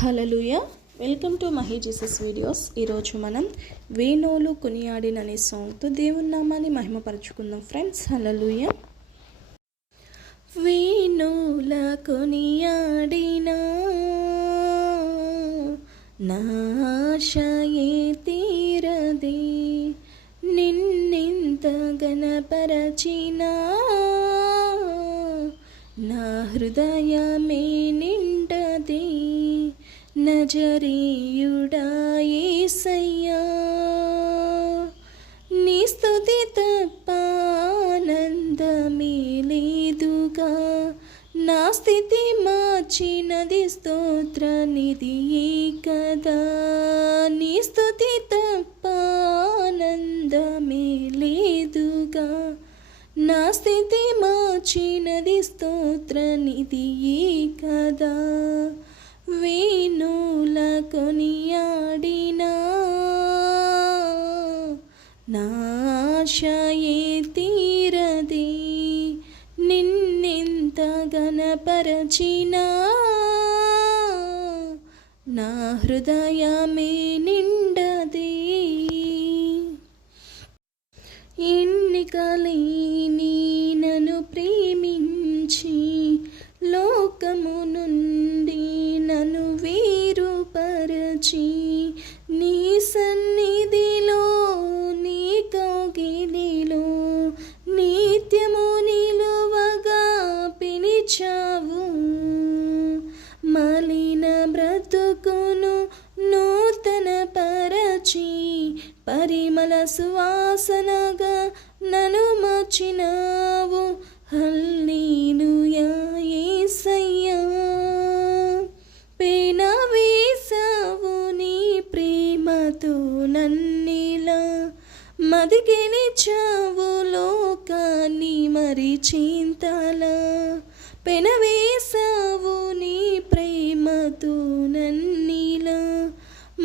Hallelujah. Welcome to Mahi Jesus videos. ఈరోజు మనం వేణోలు కొనియాడిన అనే సాంగ్తో దేవుని నామాన్ని మహిమపరచుకుందాం ఫ్రెండ్స్. హల్లెలూయా. వేణోల కొనియాడిన నా ఆశయే తీరదే, నిన్నెంత గణపరచినా నా హృదయమే నిండదే. నజరేయుడా యేసయ్యా, నీ స్తుతి తప్ప ఆనందమే లేదుగా. నా స్థితి మార్చినది స్తోత్ర నిధియే కదా. నీ స్తుతి తప్ప ఆనందమే లేదుగా. నా స్థితి మార్చినది స్తోత్ర నిధియే కదా. వేణోల కొనియాడిన నా ఆశయే తీరదే, నిన్నెంత గణపరచినా నా హృదయమే నిండదే. ఎన్నికలేని నన్ను ప్రేమించి లోకము నుండి నన్ను వేరుపరచి, నీ సన్నిధిలో నీ కౌగిలిలో నిత్యము నిలువగా పిలిచావు. మలిన బ్రతుకును నూతన పరచి, పరిమళ సువాసనగా నన్ను మార్చినావు. హల్లెలూయా యేసయ్యా, పెనవేశావు నీ ప్రేమతో నన్నిలా. మది గెలిచావు లోకాన్ని మరిచేంతలా. పెనవేశావు నీ ప్రేమతో నన్నిలా.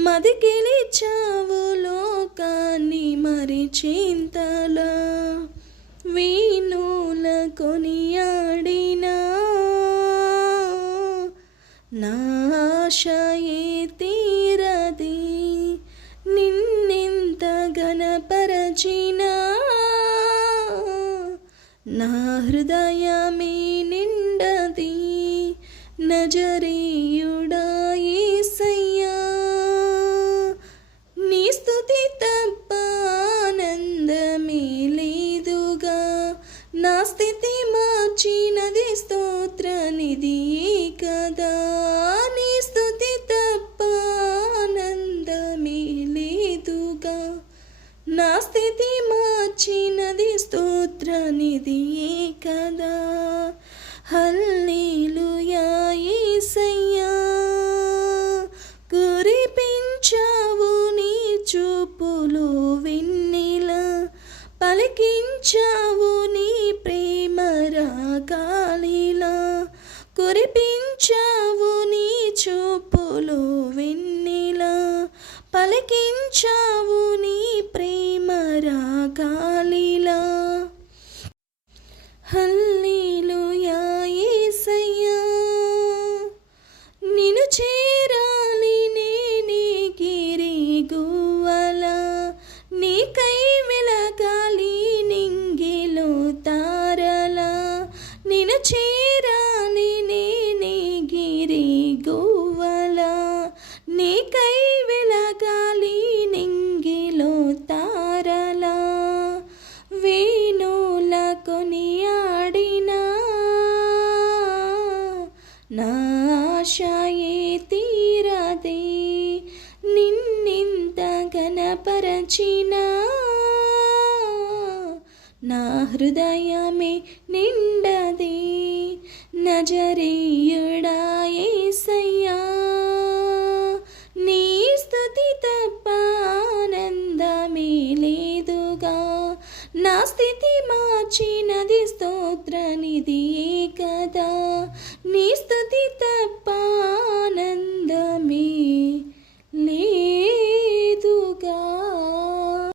మది గెలిచావు లోకాన్ని మరిచేంతలా. వేణోల కొనియాడిన నా ఆశయే తీరదే, నిన్నెంత గణపరచినా నా హృదయమే నిండదే. నజరేయుడా యేసయ్యా, నీ స్తుతి తప్ప ఆనందమే లేదుగా. నా స్థితి మార్చినది స్తోత్ర నిధియే కదా. నీ స్తుతి తప్ప ఆనందమే లేదుగా. నా స్థితి మార్చినది స్తోత్ర నిధియే కదా. హల్లెలూయా యేసయ్యా, కురిపించావు నీ చూపులు వెన్నెలా. పలికించావు నీ ప్రేమ రాగాలిలా. కురిపించావు నీ చూపులు వెన్నెలా. పలికించావు నీ ప్రేమ రాగాలిలా. హల్లెలూయా యేసయ్యా, నిన్ను చేరాలి నేనే గిరి గువ్వలా. నీకై వెలగాలి నింగిలో తారలా. నిన్ను చేరాలి నేనే గిరి గువ్వలా. నీకై వెలగాలి నింగిలో తారలా. వేణోల కొనియాడిన నా ఆశయే తీరదే, నిన్నెంత గణపరచినా నా హృదయమే నిండదే. నజరేయుడా యేసయ్యా, నీ స్తుతి తప్ప ఆనందమే లేదుగా. నా స్థితి మార్చినది స్తోత్ర నిధియే కదా. నీ స్తుతి తప్ప ఆనందమే లేదు.